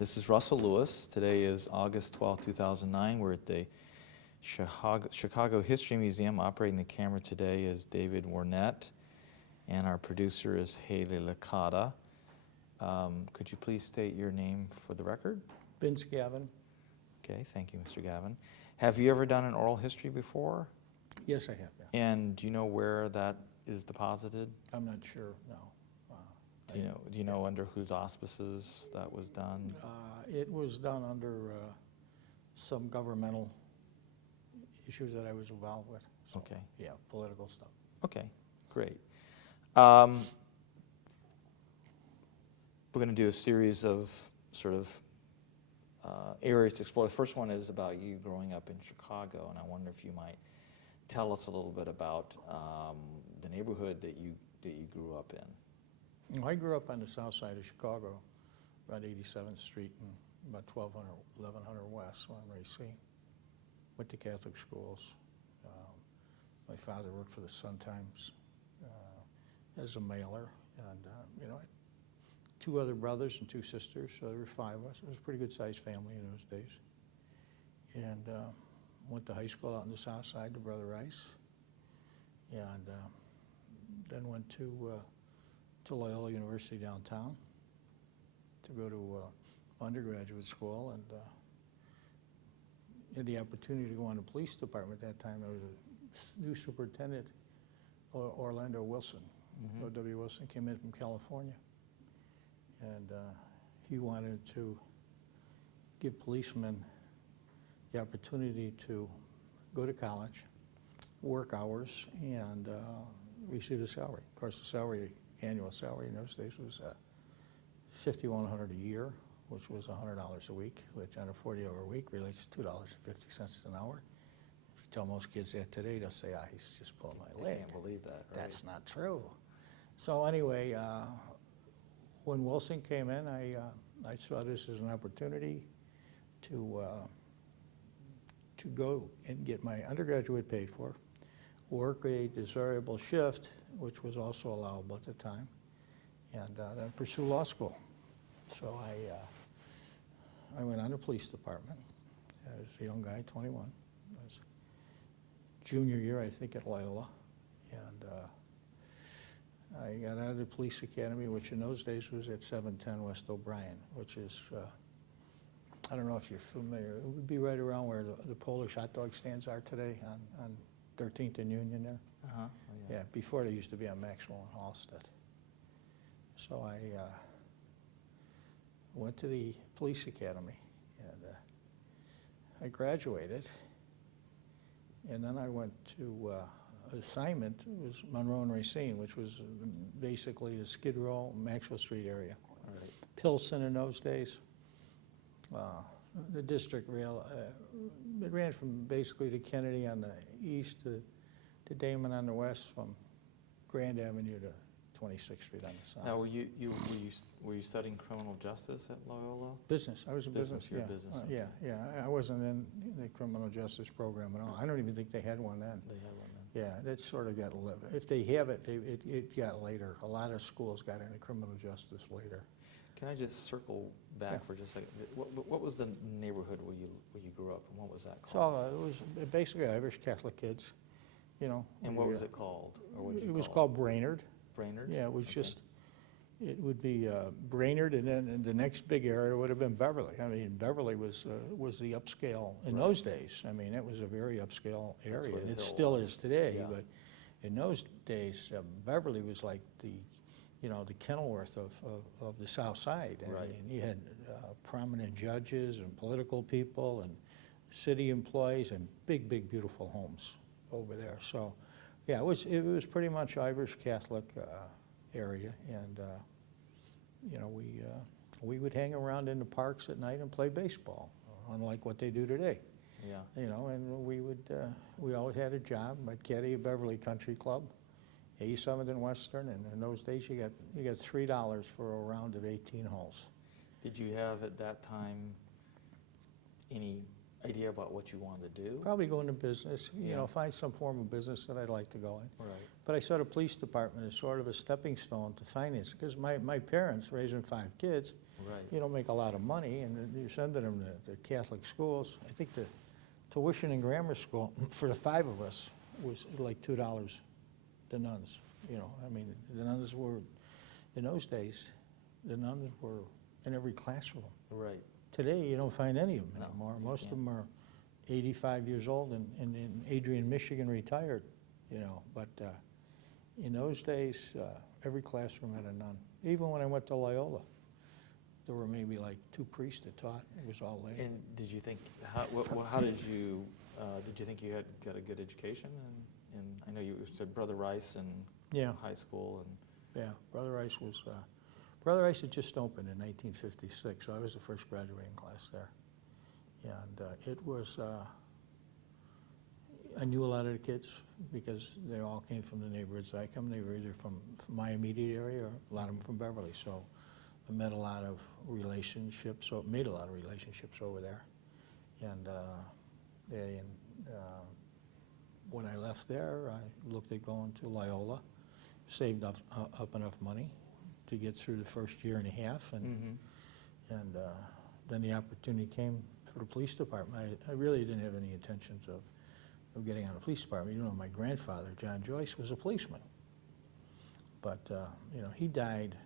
This is Russell Lewis. Today is August 12, 2009. We're at the Chicago History Museum. Operating the camera today is David Warnett, and our producer is Haley Licata. Could you please state your name for the record? Vince Gavin. Okay, thank you, Mr. Gavin. Have you ever done an oral history before? Yes, I have, yeah. And do you know where that is deposited? I'm not sure, no. Do you know under whose auspices that was done? It was done under some governmental issues that I was involved with. So, Okay. yeah, political stuff. Okay, great. We're going to do a series of sort of areas to explore. The first one is about you growing up in Chicago, and I wonder if you might tell us a little bit about the neighborhood that you grew up in. I grew up on the south side of Chicago, around 87th Street and about 1100 West, so I'm Racine. Went to Catholic schools. My father worked for the Sun-Times as a mailer, and I had two other brothers and two sisters, so there were five of us. It was a pretty good-sized family in those days. And went to high school out on the south side to Brother Rice, and then went to Loyola University downtown to go to undergraduate school, and had the opportunity to go on the police department. At that time, there was a new superintendent, Orlando Wilson. Mm-hmm. O.W. Wilson came in from California, and he wanted to give policemen the opportunity to go to college, work hours, and receive a salary. Of course, the annual salary in those days was $5,100 a year, which was $100 a week, which on a 40-hour week relates to $2.50 an hour. If you tell most kids that today, they'll say, he's just pulling my leg. I can't believe that, right? That's not true. So anyway, when Wilson came in, I saw this as an opportunity to go and get my undergraduate paid for, work a desirable shift, which was also allowable at the time, and then pursue law school. So I went on the police department as a young guy, 21. It was junior year, I think, at Loyola, and I got out of the police academy, which in those days was at 710 West O'Brien, which is, I don't know if you're familiar, it would be right around where the Polish hot dog stands are today on 13th and Union there. Uh-huh. Oh, yeah. Yeah, before they used to be on Maxwell and Halstead. So I went to the police academy, and I graduated, and then I went to assignment. It was Monroe and Racine, which was basically the Skid Row, Maxwell Street area. All right. Pilsen in those days. The district rail, it ran from basically to Kennedy on the east to Damon on the west, from Grand Avenue to 26th Street on the south. Now, were you studying criminal justice at Loyola? Business. I was a business. You're Yeah. a business. Yeah. I wasn't in the criminal justice program at all. I don't even think they had one then. They had one then. Yeah, that sort of got lived. If they have it, it got later. A lot of schools got into criminal justice later. Can I just circle back for just a second? What was the neighborhood where you grew up, and what was that called? So it was basically Irish Catholic kids, you know. And what was it called? Or what did you It was call called Brainerd. Brainerd? Yeah, it was Okay. just, it would be Brainerd, and then the next big area would have been Beverly. I mean, Beverly was the upscale in those days. I mean, it was a very upscale area, where and the it hill still was. is today. Yeah. But in those days, Beverly was like the Kenilworth of the South Side. Right. And you had prominent judges and political people and city employees and big, beautiful homes over there. So, yeah, it was pretty much Irish Catholic area, and we would hang around in the parks at night and play baseball, unlike what they do today. Yeah. And we always had a job. I'd caddy a Beverly Country Club, 87th and Western, and in those days you got $3 for a round of 18 holes. Did you have at that time any idea about what you wanted to do? Probably go into business, Yeah. find some form of business that I'd like to go in. Right. But I saw the police department as sort of a stepping stone to finance, because my parents, raising 5 kids, Right. you don't make a lot of money, and then you're sending them to Catholic schools. I think the tuition in grammar school for the 5 of us was like $2, the nuns. You know, I mean, the nuns were, in those days, the nuns were in every classroom. Right. Today, you don't find any of them No, anymore. you Most of can't. them are 85 years old and in Adrian, Michigan, retired, you know. But in those days, every classroom had a nun. Even when I went to Loyola, there were maybe like 2 priests that taught. It was all lay. And did you think, how did you think you had got a good education? And I know you said Brother Rice in Yeah, high school, and yeah. Brother Rice had just opened in 1956, so I was the first graduating class there. And it was, I knew a lot of the kids because they all came from the neighborhoods I come. They were either from my immediate area or a lot of them from Beverly. So I met a lot of relationships, so made a lot of relationships over there. And when I left there, I looked at going to Loyola, saved up enough money to get through the first year and a half, and then the opportunity came for the police department. I really didn't have any intentions of getting on the police department. You know, my grandfather, John Joyce, was a policeman. But, you know, he died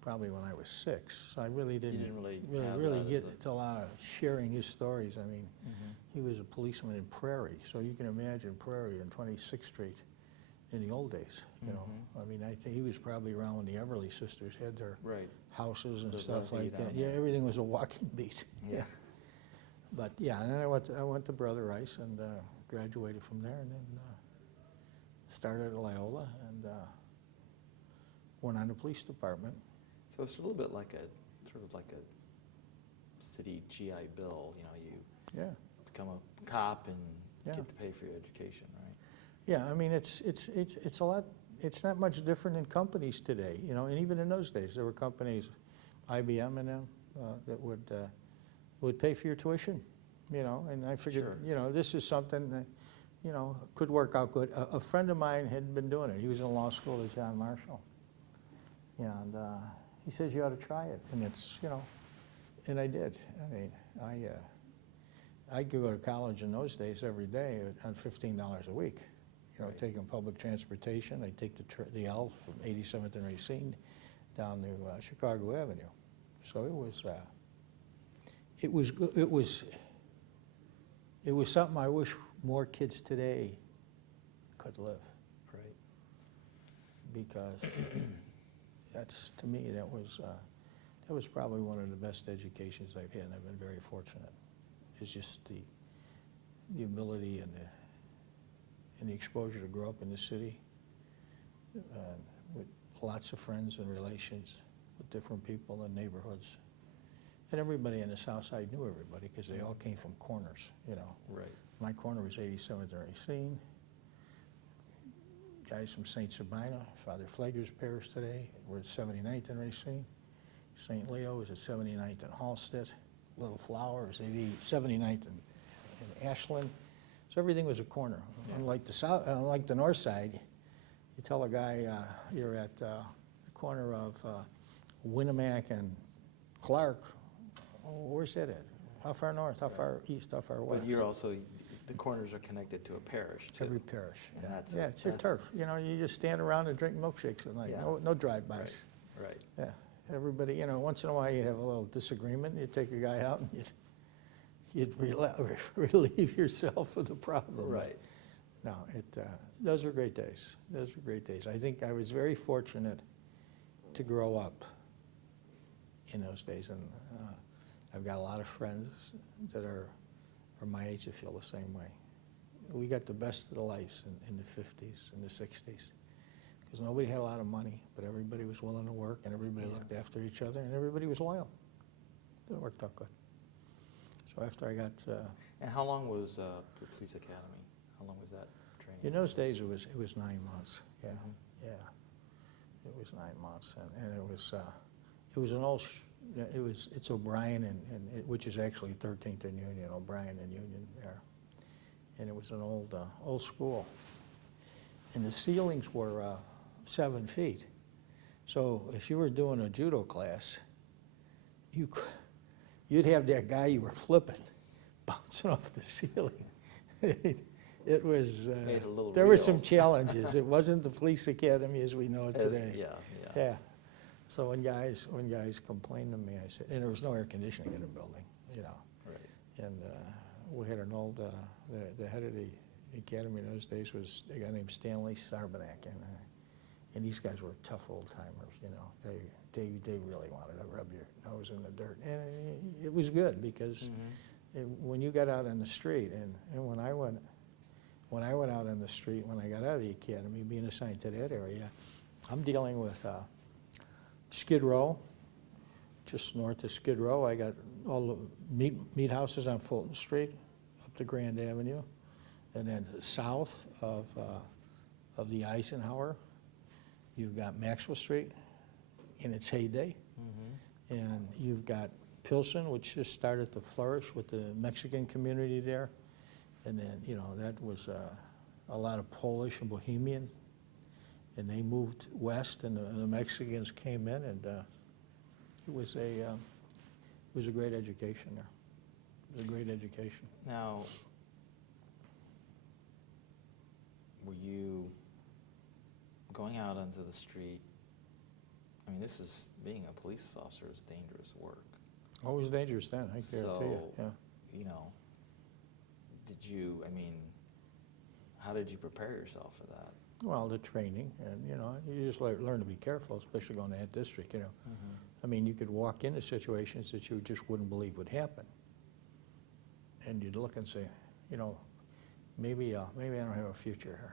probably when I was 6, so I really didn't, really get to a lot of sharing his stories. I mean, he was a policeman in Prairie, so you can imagine Prairie and 26th Street in the old days, you know. I mean, I think he was probably around when the Everly sisters had their houses and stuff like that. Yeah, everything was a walking beat. Yeah. But yeah, and then I went to Brother Rice and graduated from there, and then started at Loyola and went on the police department. So it's a little bit like a city GI Bill. You know, you become a cop and get to pay for your education, right? Yeah, I mean, it's a lot. It's not much different in companies today, you know. And even in those days, there were companies, IBM and them, that would pay for your tuition, you know. And I figured, you know, this is something that, you know, could work out good. A friend of mine had been doing it. He was in law school at John Marshall, and he says you ought to try it. And it's, you know, and I did. I mean, I could go to college in those days every day on $15 a week. You know, taking public transportation. I take the L from 87th and Racine down to Chicago Avenue. So it was something I wish more kids today could live. Right. Because that's, to me, that was probably one of the best educations I've had, and I've been very fortunate. It's just the ability and the exposure to grow up in the city with lots of friends and relations with different people and neighborhoods. And everybody in the South Side knew everybody because they all came from corners, you know. Right. My corner was 87th and Racine. Guys from St. Sabina, Father Flager's parish today, we're at 79th and Racine. St. Leo is at 79th and Halstead. Little Flower is 79th in Ashland. So everything was a corner. Unlike the north side, you tell a guy you're at the corner of Winnemac and Clark. Oh, where's that at? How far north? How far east? How far west? But you're also, the corners are connected to a parish too. Every parish. And Yeah, it's your turf. You know, you just stand around and drink milkshakes at night. No drive-bys. Right. Yeah. Everybody, you know, once in a while you'd have a little disagreement. You'd take a guy out and you'd relieve yourself of the problem. Right. No, those were great days. Those were great days. I think I was very fortunate to grow up in those days, and I've got a lot of friends that are my age that feel the same way. We got the best of the lives in the 50s and the 60s, because nobody had a lot of money, but everybody was willing to work, and everybody looked after each other, and everybody was loyal. It worked out good. So after I got... and how long was the police academy? How long was that training? In those days, it was 9 months. Yeah, yeah. It was 9 months, and it was an old. It's O'Brien which is actually 13th and Union, O'Brien and Union there, and it was an old school, and the ceilings were 7 feet. So if you were doing a judo class, you'd have that guy you were flipping bouncing off the ceiling. It was, Made it a little there were some real. challenges. It wasn't the police academy as we know it As- today. Yeah, yeah. Yeah. So when guys complained to me, I said, and there was no air conditioning in the building, you know. Right. And we had an old, the head of the academy in those days was a guy named Stanley Sarbanak, and these guys were tough old timers, you know. They really wanted to rub your nose in the dirt, and it was good because when you got out on the street, and when I went out on the street, when I got out of the academy, being assigned to that area, I'm dealing with Skid Row, just north of Skid Row. I got all the meat houses on Fulton Street, up to Grand Avenue, and then south of the Eisenhower, you've got Maxwell Street in its heyday, and you've got Pilsen, which just started to flourish with the Mexican community there, and then, you know, that was a lot of Polish and Bohemian, and they moved west, and the Mexicans came in, and it was a great education there. It was a great education. Now, were you going out onto the street? I mean, being a police officer is dangerous work. Always dangerous then, I guarantee you. Yeah. You know, how did you prepare yourself for that? Well, the training, and you know, you just learn to be careful, especially going to that district. You know, I mean, you could walk into situations that you just wouldn't believe would happen, and you'd look and say, you know, maybe I don't have a future here.